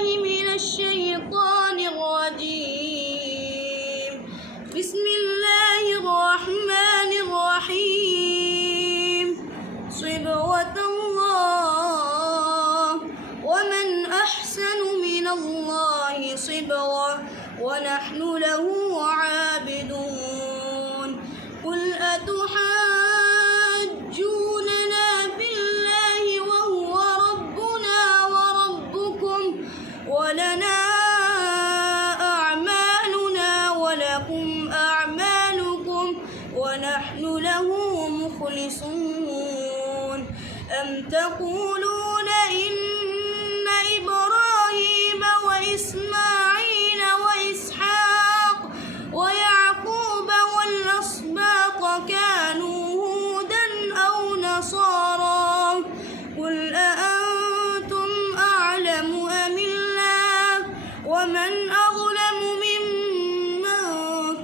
بالله من الشيطان الرجيم. بسم الله الرحمن الرحيم. صبغة الله ومن أحسن من الله صبغة ونحن له عابدون. قل أتحاجوننا في الله وهو ربنا وربكم ولنا أعمالنا ولكم أعمالكم ونحن له مخلصون. أم تقولون إن إبراهيم وإسماعيل وإسحاق ويعقوب والأسباط كانوا هودا أو نصارى؟ قل أأنتم أعلم أم الله؟ ومن أظلم ممن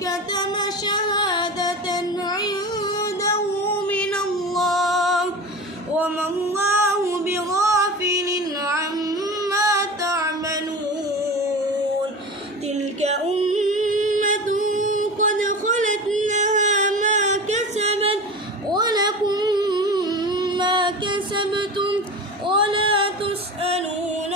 كتم شهادة عنده من الله وما الله بغافل عما تعملون. تلك أمة قد خلت لها ما كسبت ولكم ما كسبتم ولا تسألون